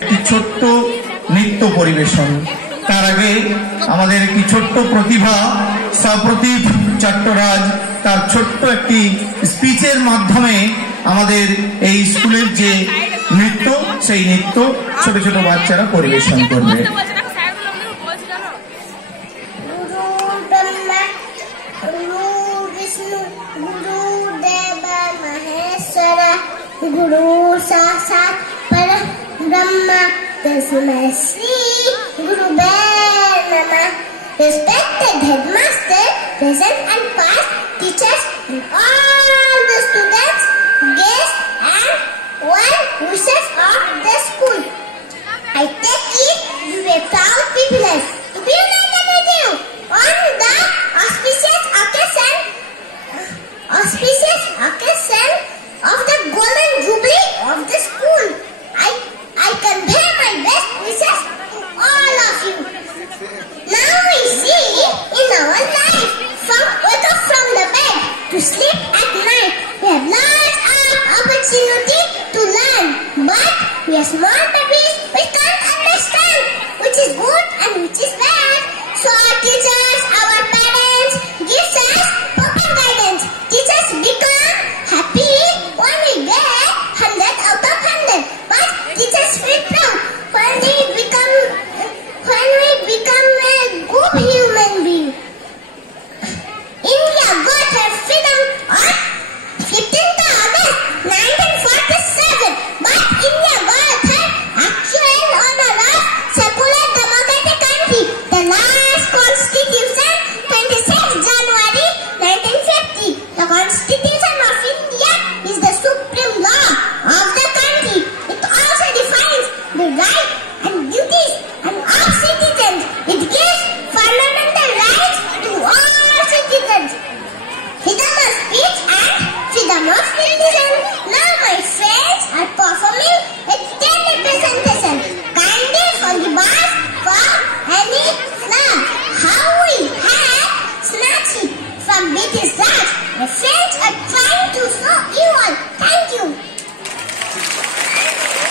একটি ছোট্ট নৃত্য পরিবেশন। তার আগে আমাদের একটি ছোট্ট প্রতিভা সপ্রতিভ চট্টরাজ তার ছোট্ট একটি স্পিচের মাধ্যমে আমাদের এই স্কুলের যে নৃত্য সেই নৃত্য ছোট ছোট বাচ্চারা পরিবেশন করবে। Guru Sasat Para Brahma Tasmai Shri Guru Nama. Respected headmaster, present and past, teachers, and all the students, guests, and well wishers of the school. I take it you were proud people to be representative on the auspicious occasion of the golden jubilee of the school. I convey my best wishes to all of you. Now we see in our life, wake up from the bed to sleep at night. We have lots of opportunity to learn, but we are smart.